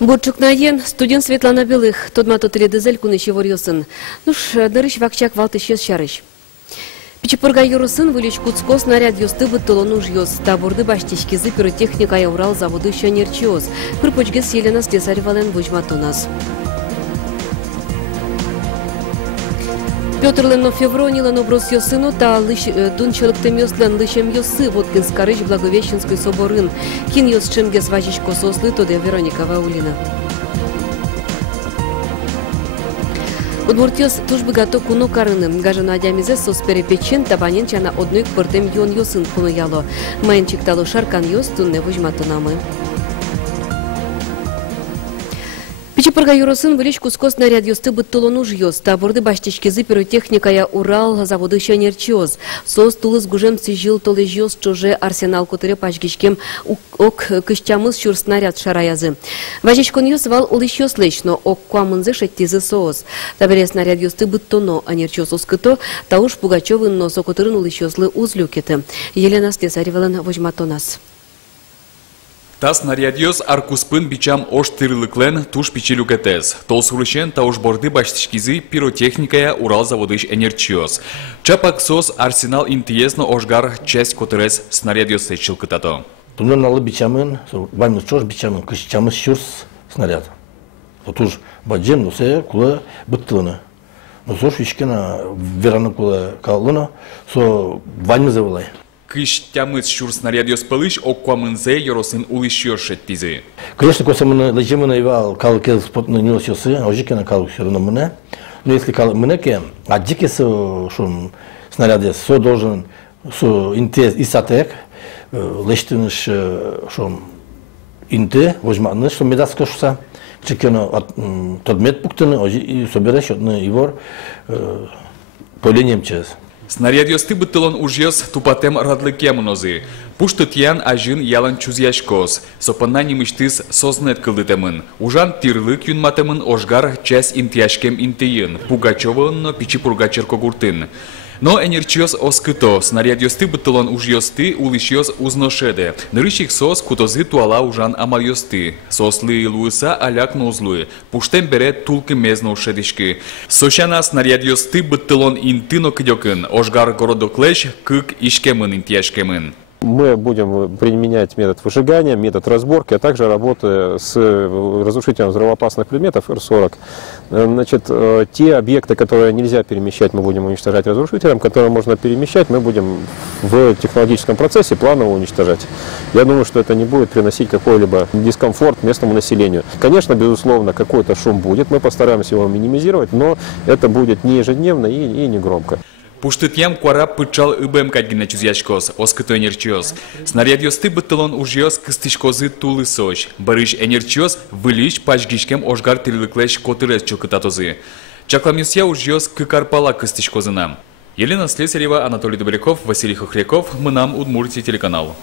Бурчукнаен студент Светлана Белых, тодмато теледизель кунычи ворьосын. Нуш, нырыш вакчак валтышес шарыш. Пичепурга юрусын вылечь Куцко снаряд ёсты быттылон уж ёс. Табурды баштичкизы пиротехника Урал заводы шанерчиоз. Пырпочге селена слесаревален вujматонас. Петр Ленов Февронилан оброс ёсыну та дунчылыктым ёслен лышем ёсы Воткинскарыч Благовещенской соборын. Кин ёс чемге сважичко сослы тоде Вероника Ваулина. Удмуртиос тужбы гато куно карыным. Гажана адямизе сос перепечен табанин чана одной кпыртем ён ёсын куно яло. Майнчик тало шаркан ёс тунне вujматонамы. Пичепурга юрусын вылечь Куцко снаряд ёсты быттылон уж ёс. Табурды баштичкизы пиротехникая Урал заводы шанерчиоз. Сос тулыз гужем цижил толеж ёс чуже арсенал котыре пачгичкем ок кыштямыз чур снаряд шараязы. Важичкон ёс вал улыш ёс лечно ок куамынзы шеттизы соос. Табере снаряд ёсты быттоно анерчиоз оскыто тауш Пугачёвын носо котырын улыш ёслы узлюкеты. Елена Слесаревалан вujматонас. Та снарядьёс аркуспын бичам ош тырлыклен туш пичелюкетес. Толсурышен тауш борды баштичкизы пиротехникая Урал заводыш энерчиоз. Чапак сос арсенал интиесно ошгар часть котырес снарядьёс сечилкытато. Тунен алы бичамын, ванны чош бичамын, кышчамыз шурс снаряд. Отуж баджем носе кула быттылыны. Носош вишкена вераны кула калына, со ванны завылай. Кыштямыз шур снарядьёс пылыш оккуамынзе ёросын улыш ёс шеттизы. Конечно, косамына лежимына ивал кал кел спотны нюс ёсы, а ожикена кал всё равно мына. Но если кал мынеке, а дикес шум снарядес, со должен со интез исатек, лештыныш шум инте, вожманы, что медас кошса, чекено тодмет пуктыны, ожи собереш одны ивор поленем чез. Снаряд ёсты быттылон уж ёс тупатем радлыкем нозы. Пуштытьян ажин ялан чузяшкос. Сопанна немыштыз сознет кылдытемын. Ужан тирлык юнматемын ошгар часть интяшкем интыйын. Пугачёвынно Пичепурга черкогуртын. Но энерчиоз оскыто. Снаряд ёсты быттылон уж ёсты улыш ёс узношеде. Нырыщик сос кутозы туала ужан амал ёсты. Сослы луыса аляк нозлуы. Пуштем бере тулкы мезно ушедишки. Сошана снаряд ёсты быттылон интыно кыдёкын. Ошгар городоклеш кык ишкемын интяшкемын. Мы будем применять метод выжигания, метод разборки, а также работы с разрушителем взрывоопасных предметов Р-40. Значит, те объекты, которые нельзя перемещать, мы будем уничтожать разрушителем, которые можно перемещать, мы будем в технологическом процессе планово уничтожать. Я думаю, что это не будет приносить какой-либо дискомфорт местному населению. Конечно, безусловно, какой-то шум будет, мы постараемся его минимизировать, но это будет не ежедневно и не громко. Пуштытьям куара пычал ыбэм кадгина чузяшкос, оскыто энерчиоз. Снаряд ёсты быттылон уж ёс кыстышкозы тулы соч. Барыш энерчиоз вылиш пачгишкем ошгар тирлыклеш котырес чылкытатозы. Чакламюсья уж ёс кыкарпала кыстышкозына. Елена Слесарева, Анатолий Добряков, Василий Хохряков, Мынам, Удмуртия, телеканал.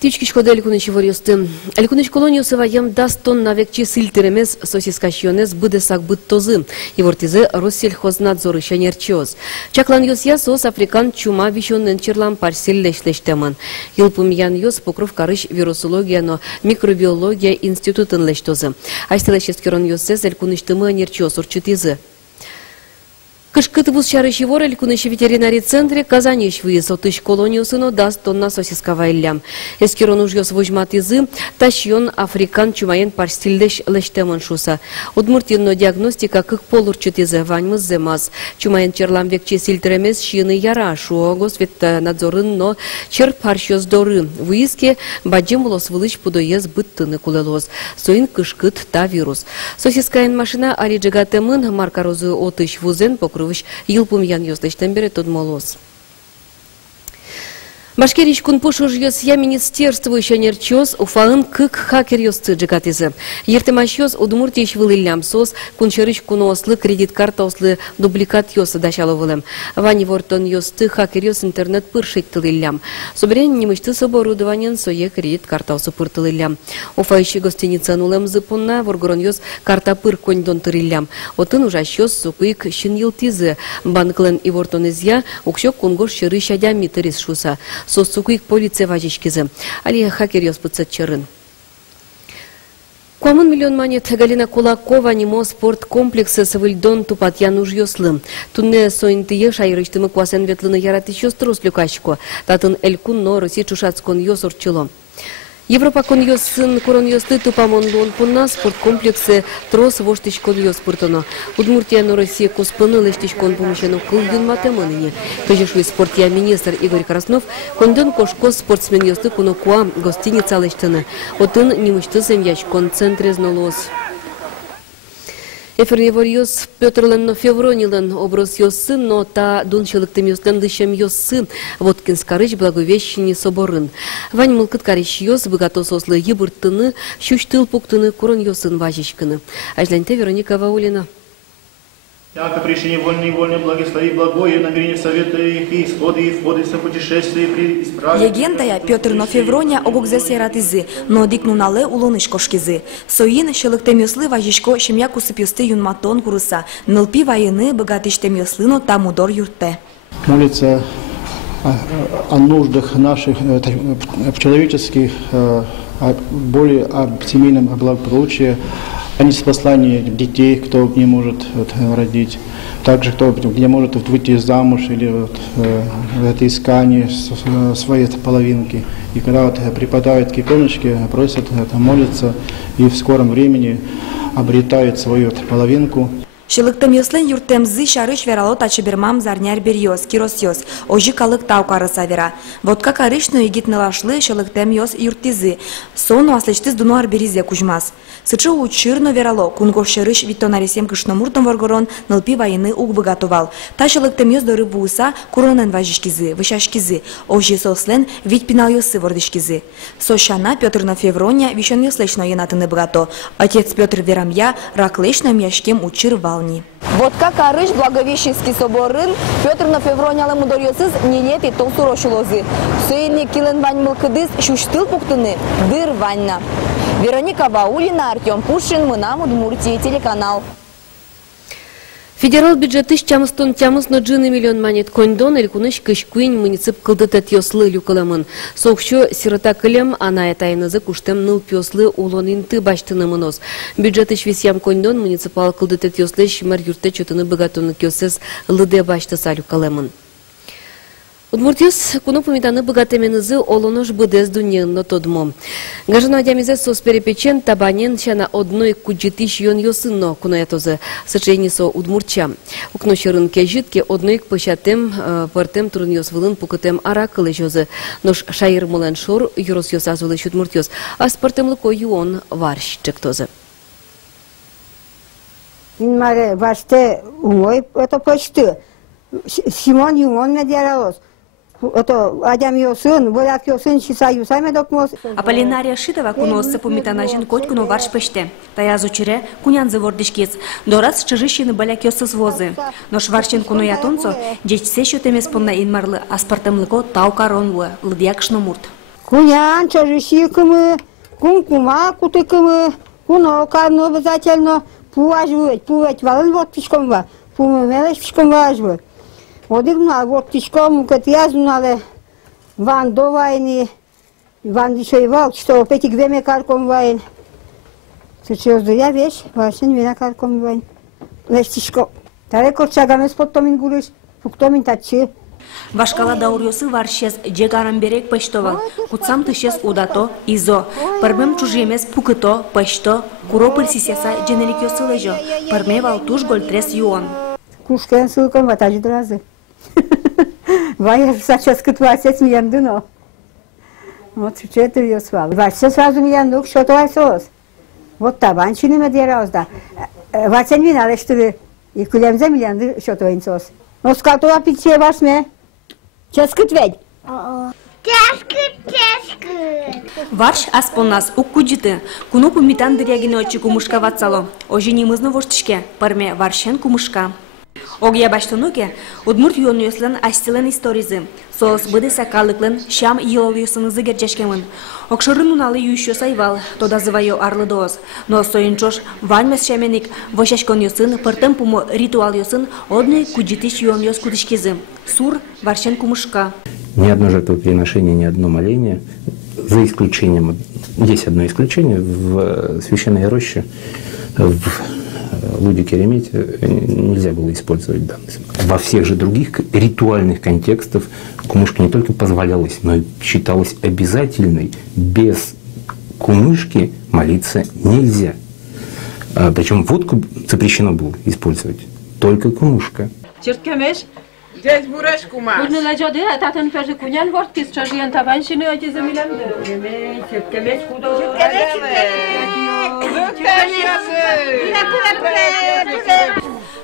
Тичкишкода элькунычи ворьосты. Элькуныч колониясы ваям даст тон навекчи сильтеремес сосискашионес быдесак быттозы. Ивортизе Россельхознадзоры шанерчиоз. Чаклан ёсья сос африкан чума вишонен черлам парсель лешлештеман. Елпумьян ёс покров карыш вирусология, но микробиология институтын лештозы. Айстелешескерон ёсес элькуныштымы анерчиоз урчутизы. Кышкытыбыз шарыщи вор элькуныщи ветеринарий центре Казаниш выезд отыш колониясыно даст тонна сосискава иллям. Эскерон уж ёс вujматизы тащион африкан чумаен парстильдеш лештемон шуса. Удмуртинно диагностика кык полурчутизы ваньмыз земаз. Чумаен черлам векче сильтеремес шины яра шуогос ветнадзорынно чер парщёс доры. Выезке баджем улос вылыч пудоез быттыны кулелоз. Соин кышкыт та вирус. Сосискаен машина алиджигатемын маркарозы отыш вузен покров Елпумьян ёслештен бере тот молоз. Башкирич кунпуш уж ёсья министерство еще нерчёс, уфаым кык хакер ёсцы джигатизы. Ертемаш ёс удмуртич вылылям сос, кунчарыч кунослы кредит карта ослы дубликат ёсы дашаловылым. Вани вортон ёсты хакер ёс интернет пыршик тылылям. Соберен немышты с оборудованием сое кредит карта осы пыртылылям. Уфающий гостиница нулем зыпунна, воргорон ёс карта пыр коньдон тырылям. Отын ужаш ёс сукык шин йылтизы. Банклен и вортон изя, укшок кунгош шыры шадями тырис шуса. Сосукуик полиция важичкизы. Али хакер ёс пыцет чырын. Куамын миллион манет Галина Кулакова нимо спорт комплексы сывыльдон тупатьян уж ёслым. Тунне соинтые шайрыштымы квасен ветлыны яратыч ёструс люкачко. Татын элькун но Руси чушацкон ёсорчыло. Европа кон ёсын корон ёсты тупамон лон пунна спорт комплексы трос воштичкон ёспортоно. Удмуртия но Россия коспыны лештичкон помещено кылдын матеманыне. Кожешвый спортия министр Игорь Краснов кондон кошко спортсмен ёсты куно куа гостиница лештыны. Отын немышты семьячкон центре знолоз. Эфирневор ёс Петр Ленно Февронилен образ ёсы, но та дунчылыктым ёслен дышем ёсы Воткинскарыч Благовещени соборын. Вань мылкыт карыч ёс богато сослы ебыртыны, щущтыл пуктыны курон ёсын важичкыны. Ажланте Вероника Ваулина. Яко пришли невольные и вольные, благослови благое, намерение совета их, и исходы сопутешествия, при исправе. Легендая Петр но Февроня огогзе сератизы, но дикнунале улоныш кошкизы. Соин шелыктем ёслы важичко шемья кусып ёсты юнматон куруса. Нылпи вайыны богатыштем ёслы, но там удор юрте. Молится о нуждах наших человеческих, более о семейном благополучии, о неспослании детей, кто не может родить, также кто не может выйти замуж или в это искание своей половинки. И когда припадают к иконочке, просят молятся и в скором времени обретают свою половинку. Шелыктем ёслен юртемзы шарыш верало тачыбермам зарняр берьёс, кирос ёс, ожи калык таукары савера. Вот как арышно егит налашлы шелыктем ёс юртизы, сону аслечтиз дунуар беризе кужмас. Сычы учырно верало, кунгов шарыш виттонарисем кышномуртом воргорон нылпи вайны угбы готовал. Та шелыктем ёс доры буыса куронен важишкизы, вышашкизы, ожи сослен вить пинал ёсы вордышкизы. Сошана Петр но Февроня вишен ёслечно енатыны богато. Отец Петр Верамья раклешным яшкем учыр вал. Вот как арыш Благовещенский соборын Петр но Февронялы мудорьосыз нелепи толсурошулозы. Сөйни килен вань мылкыдыз шуштыл пуктыны дыр ваньна. Вероника Ваулина, Артем Пушин, Мынам, Удмуртия, телеканал. Федерал бюджеты чамыстон тямысно джины миллион манет кондон элькуныш кышкуин муницip кылдытет ёслы люкаламын. Соқшы сирота кылем ана этайнызы куштем ныл пёслы улонинты баштыны мынос. Бюджеты швесьям кондон муниципал кылдытет ёслы шимар юрте чотыны богатоны кёсыз лыде баштыса люкаламын. Удмуртиюс куну пумитаны богатеменызы олонош быдез дуньянно тодмо. Гажано адямизе сос перепечен табанен шана одной куджитиш йон йосынно кунаятозы сычейнисо удмуртча. Укноши рынке житке одной к пышатем партем турын йос вылын пукытем аракылы жозы. Нош шайыр мылен шор юрос йос азулы шудмуртиюс, а спартем лыко юон варш чектозы. Инмаре ваште умой это почты. Симон юмон медиаралос. Это адам ёсын, вояк ёсын, чиса юсами докмос. Аполлинария Шитова куноссы пумитанажин коть куно варш пеште. Таязу чире кунянзы вордышкец. Дорас чыжищины баляк ёсыз возы. Нош варшин куно ятонцо, дечсе шутемес понна инмарлы, аспартемлыко таукаронлы, лыдьяк шномурт. Кунян, чыжищикымы, кума, кутыкымы, куно карно обязательно пуваживать, валын вот пешком ва, пумелеш пешком важивать. Одигнал вот тишком, как я знала, ван до войны, ван еще и вал, что опять время карком войн. Сейчас я вещь, вообще не вина карком войн. Лишь тишком. Тареко чагаме с потом ингулиш, фуктомин тачи. Вашкала даурьосы варшез, джегарам берег пештовал, куцам тышез удато, изо, пармем чужемес пукыто, пешто, куропыр сисеса дженерик ёсы лежо, пармевал туш гольтрес юон. Кушкен сылком ватажи дразы. Вая сейчас кутвасец мияндуно. Вот чето ёсвал. Вася сразу мияндук, что-то вайсос. Вот табанчины медиарауз да. Васен винали, что ли, и кулемзе миянды, что-то вайсос. Но скатуа пикче вашме. Ческут ведь? Варш аспоннас уккуджиты. Куну пумитан дырягины очи кумышка ватсало. Оженимызны воштышке, парме варшен кумышка. Огия баштонуке, удмурт юон ёслен астилен историзы. Соос быды сакалыклен шам йол ёсынызы герчешкемын. Окшырын уналы юшё сайвал, тода зывайо арлы доз. Но соинчош ваньмес шаменик, вошашкон ёсын, пыртым пуму ритуал ёсын, одны куджитиш юон ёс кудышкизы. Сур варшен кумышка. Ни одно жертвоприношение, ни одно моление за исключением, есть одно исключение, в священной роще, в Луде-Керемете нельзя было использовать данный смысл. Во всех же других ритуальных контекстах кумышка не только позволялась, но и считалась обязательной. Без кумышки молиться нельзя. Причем водку запрещено было использовать, только кумышка. Здесь бураш кумаш. Будь на джаде, а татан фажи кунян ворт кис чажиан таваншины оти замилам.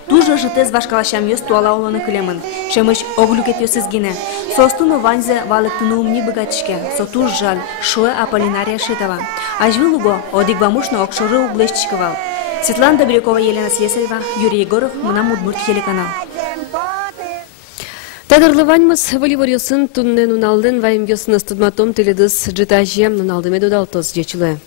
Тужа житез вашкалашам ёс туала олоны кылемын. Шемыш оглюкет ёсызгине. Состуну ванзе валыктыну умни богатичке. Сотуж жаль, шоэ Аполлинария Шитова. Ажвилуго одигбамушно окшоры углещичковал. Светлана Добрякова, Елена Слесарева, Юрий Егоров, Мунам Удмурт телеканал. Тадырлываньмыз воливорюсын туннен уналдын вайым ёсыны студматом теледыз житажем уналды медудалтоз жечилы.